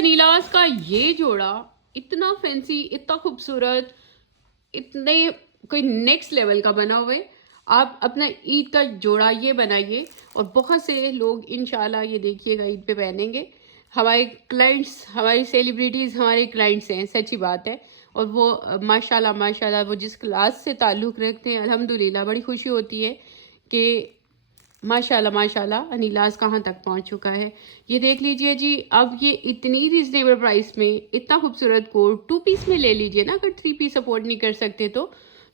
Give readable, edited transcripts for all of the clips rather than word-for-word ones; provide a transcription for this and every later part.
अनीलाज का ये जोड़ा इतना फैंसी, इतना खूबसूरत, इतने कोई नेक्स्ट लेवल का बना हुआ है। आप अपना ईद का जोड़ा ये बनाइए और बहुत से लोग इंशाल्लाह ये देखिएगा ईद पे पहनेंगे। हमारे क्लाइंट्स, हमारी सेलिब्रिटीज़ हमारे क्लाइंट्स हैं, सच्ची बात है। और वो माशाल्लाह माशाल्लाह वो जिस क्लास से ताल्लुक़ रखते हैं अल्हम्दुलिल्लाह बड़ी खुशी होती है कि माशाल्लाह माशाल्लाह अनीलाज कहाँ तक पहुँच चुका है। ये देख लीजिए जी, अब ये इतनी रिजनेबल प्राइस में इतना खूबसूरत कोट 2 पीस में ले लीजिए ना, अगर 3 पीस अफोर्ड नहीं कर सकते तो।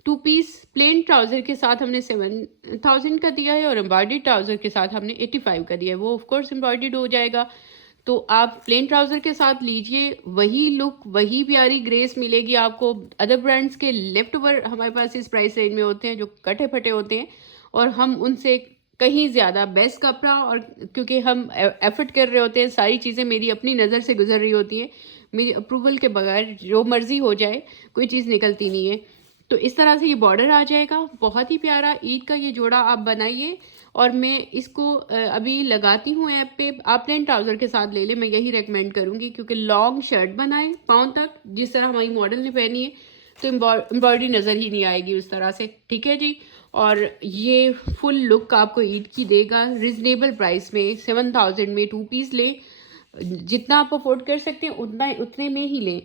2 पीस प्लेन ट्राउज़र के साथ हमने 7000 का दिया है और एम्ब्रॉयडर्ड ट्राउज़र के साथ हमने 85 का दिया है। वो ऑफकोर्स एम्ब्रॉयडर्ड हो जाएगा, तो आप प्लेन ट्राउज़र के साथ लीजिए, वही लुक वही प्यारी ग्रेस मिलेगी आपको। अदर ब्रांड्स के लेफ्ट ओवर हमारे पास इस प्राइस रेंज में होते हैं जो कटे फटे होते हैं, और हम उनसे कहीं ज़्यादा बेस्ट कपड़ा, और क्योंकि हम एफर्ट कर रहे होते हैं, सारी चीज़ें मेरी अपनी नज़र से गुजर रही होती हैं, मेरी अप्रूवल के बगैर जो मर्ज़ी हो जाए कोई चीज़ निकलती नहीं है। तो इस तरह से ये बॉर्डर आ जाएगा, बहुत ही प्यारा ईद का ये जोड़ा आप बनाइए। और मैं इसको अभी लगाती हूँ ऐप पे, आप प्लेन ट्राउज़र के साथ ले लें, मैं यही रेकमेंड करूँगी, क्योंकि लॉन्ग शर्ट बनाएं पाँव तक जिस तरह हमारी मॉडल ने पहनी है, तो एम्ब्रॉयडरी नज़र ही नहीं आएगी उस तरह से, ठीक है जी। और ये फुल लुक आपको ईद की देगा रिजनेबल प्राइस में। 7000 में 2 पीस लें, जितना आप अफोर्ड कर सकते हैं उतने में ही लें।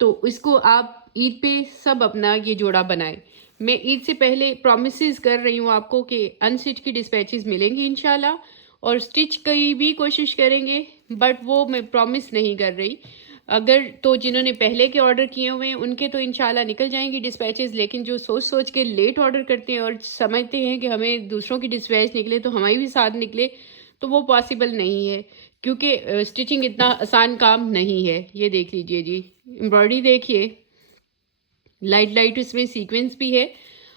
तो इसको आप ईद पे सब अपना ये जोड़ा बनाएं। मैं ईद से पहले प्रॉमिसेस कर रही हूँ आपको कि अनस्टिच की डिस्पैचेस मिलेंगी इंशाल्लाह, और स्टिच की भी कोशिश करेंगे, बट वो मैं प्रॉमिस नहीं कर रही। अगर तो जिन्होंने पहले के ऑर्डर किए हुए हैं उनके तो इंशाल्लाह निकल जाएंगी डिस्पैचेस, लेकिन जो सोच सोच के लेट ऑर्डर करते हैं और समझते हैं कि हमें दूसरों की डिस्पैच निकले तो हमारी भी साथ निकले, तो वो पॉसिबल नहीं है, क्योंकि स्टिचिंग इतना आसान काम नहीं है। ये देख लीजिए जी, एम्ब्रॉयडरी देखिए, लाइट लाइट इसमें सीक्वेंस भी है,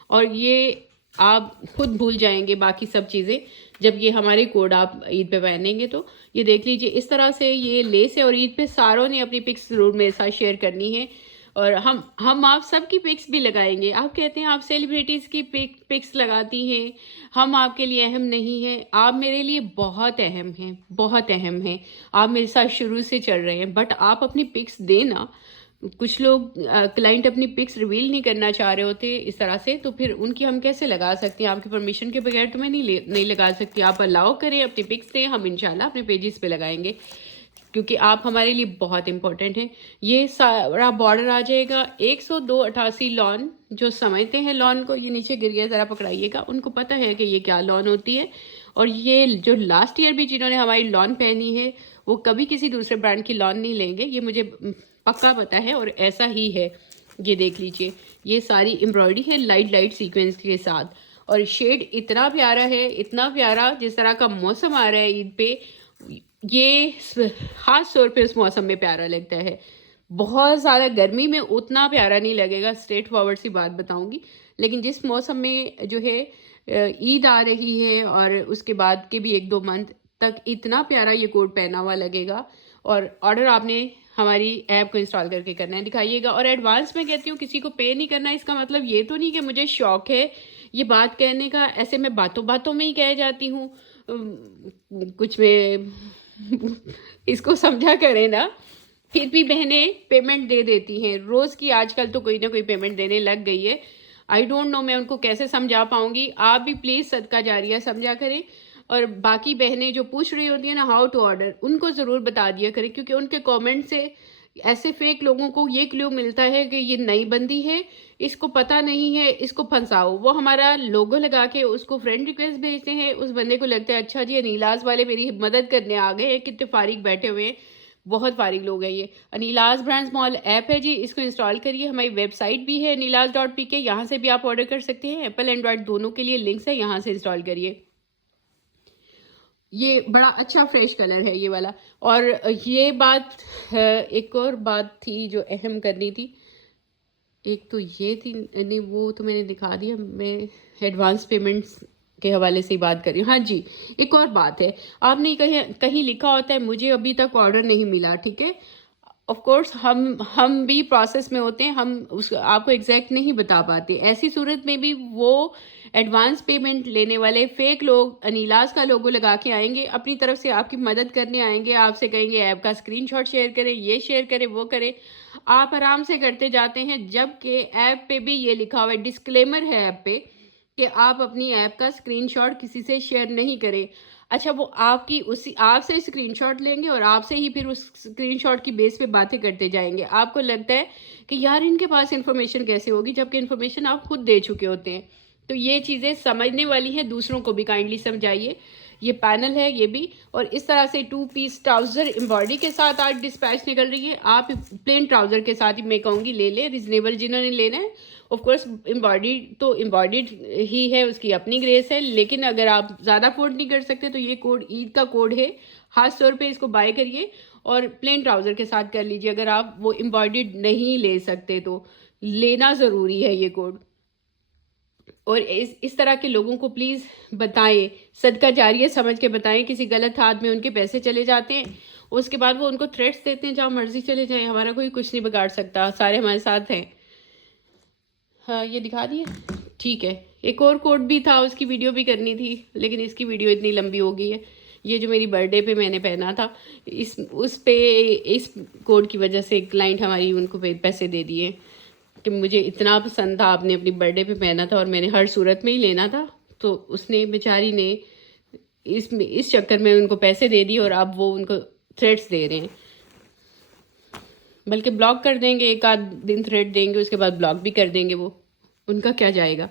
और ये आप खुद भूल जाएंगे बाकी सब चीज़ें जब ये हमारे कोड आप ईद पे पहनेंगे। तो ये देख लीजिए, इस तरह से ये लेस है, और ईद पे सारों ने अपनी पिक्स ज़रूर मेरे साथ शेयर करनी है, और हम आप सबकी पिक्स भी लगाएंगे। आप कहते हैं आप सेलिब्रिटीज़ की पिक्स लगाती हैं, हम आपके लिए अहम नहीं हैं। आप मेरे लिए बहुत अहम हैं, बहुत अहम हैं। आप मेरे साथ शुरू से चल रहे हैं, बट आप अपनी पिक्स देना। कुछ लोग क्लाइंट अपनी पिक्स रिवील नहीं करना चाह रहे होते इस तरह से, तो फिर उनकी हम कैसे लगा सकते हैं? आपकी परमिशन के बगैर तो मैं नहीं लगा सकती। आप अलाउ करें, अपनी पिक्स दें, हम इंशाल्लाह अपने पेजेस पे लगाएंगे, क्योंकि आप हमारे लिए बहुत इंपॉर्टेंट हैं। ये सारा बॉर्डर आ जाएगा 102-88 लॉन। जो समझते हैं लॉन को, ये नीचे गिर गया, ज़रा पकड़ाइएगा, उनको पता है कि ये क्या लॉन होती है। और ये जो लास्ट ईयर भी जिन्होंने हमारी लॉन पहनी है वो कभी किसी दूसरे ब्रांड की लॉन नहीं लेंगे, ये मुझे पक्का पता है, और ऐसा ही है। ये देख लीजिए, ये सारी एम्ब्रॉयडरी है लाइट लाइट सीक्वेंस के साथ, और शेड इतना प्यारा है, इतना प्यारा। जिस तरह का मौसम आ रहा है ईद पे, ये खास तौर पे उस मौसम में प्यारा लगता है। बहुत ज़्यादा गर्मी में उतना प्यारा नहीं लगेगा, स्ट्रेट फॉरवर्ड सी बात बताऊंगी, लेकिन जिस मौसम में जो है ईद आ रही है और उसके बाद के भी 1-2 मंथ तक इतना प्यारा ये कोट पहना हुआ लगेगा। और ऑर्डर आपने हमारी ऐप को इंस्टॉल करके करना है, दिखाइएगा। और एडवांस में कहती हूँ, किसी को पे नहीं करना। इसका मतलब ये तो नहीं कि मुझे शौक है ये बात कहने का, ऐसे मैं बातों बातों में ही कह जाती हूँ। कुछ में इसको समझा करें ना। फिर भी बहनें पेमेंट दे देती हैं रोज़ की, आजकल तो कोई ना कोई पेमेंट देने लग गई है। आई डोंट नो मैं उनको कैसे समझा पाऊंगी। आप भी प्लीज़ सदका जारिया समझा करें, और बाकी बहनें जो पूछ रही होती हैं ना हाउ टू ऑर्डर, उनको ज़रूर बता दिया करें, क्योंकि उनके कमेंट से ऐसे फेक लोगों को ये क्लू मिलता है कि ये नई बंदी है, इसको पता नहीं है, इसको फंसाओ। वो हमारा लोगो लगा के उसको फ्रेंड रिक्वेस्ट भेजते हैं, उस बंदे को लगता है अच्छा जी नीलाज वाले मेरी मदद करने आ गए हैं, कितने फारिग बैठे हुए हैं, बहुत फारिग लोग हैं ये। अनीलाज ब्रांड्स मॉल ऐप है जी, इसको इंस्टॉल करिए। हमारी वेबसाइट भी है नीलाज.pk, यहाँ से भी आप ऑर्डर कर सकते हैं। एप्पल एंड्रॉयड दोनों के लिए लिंक्स है, यहाँ से इंस्टॉल करिए। ये बड़ा अच्छा फ्रेश कलर है ये वाला। और ये बात, एक और बात थी जो अहम करनी थी, एक तो ये थी, नहीं वो तो मैंने दिखा दिया। मैं एडवांस पेमेंट्स के हवाले से ही बात कर रही हूँ। हाँ जी, एक और बात है, आपने कहीं कहीं लिखा होता है मुझे अभी तक ऑर्डर नहीं मिला, ठीक है। ऑफ कोर्स हम भी प्रोसेस में होते हैं, हम उस आपको एग्जैक्ट नहीं बता पाते। ऐसी सूरत में भी वो एडवांस पेमेंट लेने वाले फेक लोग अनीलास का लोगो लगा के आएंगे, अपनी तरफ से आपकी मदद करने आएंगे, आपसे कहेंगे ऐप का स्क्रीनशॉट शेयर करें, ये शेयर करें, वो करें। आप आराम से करते जाते हैं, जबकि ऐप पे भी ये लिखा हुआ है, डिस्क्लेमर है ऐप पे, कि आप अपनी ऐप का स्क्रीनशॉट किसी से शेयर नहीं करें। अच्छा, वो आपकी उसी आपसे स्क्रीनशॉट लेंगे और आपसे ही फिर उस स्क्रीनशॉट की बेस पे बातें करते जाएंगे। आपको लगता है कि यार इनके पास इन्फॉर्मेशन कैसे होगी, जबकि इन्फॉर्मेशन आप खुद दे चुके होते हैं। तो ये चीज़ें समझने वाली हैं, दूसरों को भी काइंडली समझाइए। ये पैनल है ये भी, और इस तरह से 2 पीस ट्राउज़र एम्ब्रॉयडरी के साथ आज डिस्पैच निकल रही है। आप प्लेन ट्राउज़र के साथ ही मैं कहूँगी ले लें, रिजनेबल जिन्होंने लेना है। ऑफ कोर्स एम्ब्रॉयडरी तो एम्ब्रॉयडरी ही है, उसकी अपनी ग्रेस है, लेकिन अगर आप ज़्यादा अफोर्ड नहीं कर सकते तो ये कोड ईद का कोड है, खास तौर पे इसको बाय करिए और प्लेन ट्राउज़र के साथ कर लीजिए। अगर आप वो एम्ब्रॉयडरी नहीं ले सकते तो लेना ज़रूरी है ये कोड। और इस तरह के लोगों को प्लीज़ बताएं, सदका जारिया समझ के बताएं। किसी गलत हाथ में उनके पैसे चले जाते हैं, उसके बाद वो उनको थ्रेट्स देते हैं, जहाँ मर्जी चले जाएं, हमारा कोई कुछ नहीं बिगाड़ सकता, सारे हमारे साथ हैं। हाँ, ये दिखा दिए, ठीक है। एक और कोड भी था, उसकी वीडियो भी करनी थी, लेकिन इसकी वीडियो इतनी लंबी हो गई है। ये जो मेरी बर्थडे पे मैंने पहना था, उस पे इस कोड की वजह से क्लाइंट हमारी उनको पैसे दे दिए कि मुझे इतना पसंद था, आपने अपनी बर्थडे पे पहना था और मैंने हर सूरत में ही लेना था, तो उसने बेचारी ने इस चक्कर में उनको पैसे दे दिए और अब वो उनको थ्रेट्स दे रहे हैं। बल्कि ब्लॉक कर देंगे, एक आध दिन थ्रेट देंगे, उसके बाद ब्लॉक भी कर देंगे, वो उनका क्या जाएगा।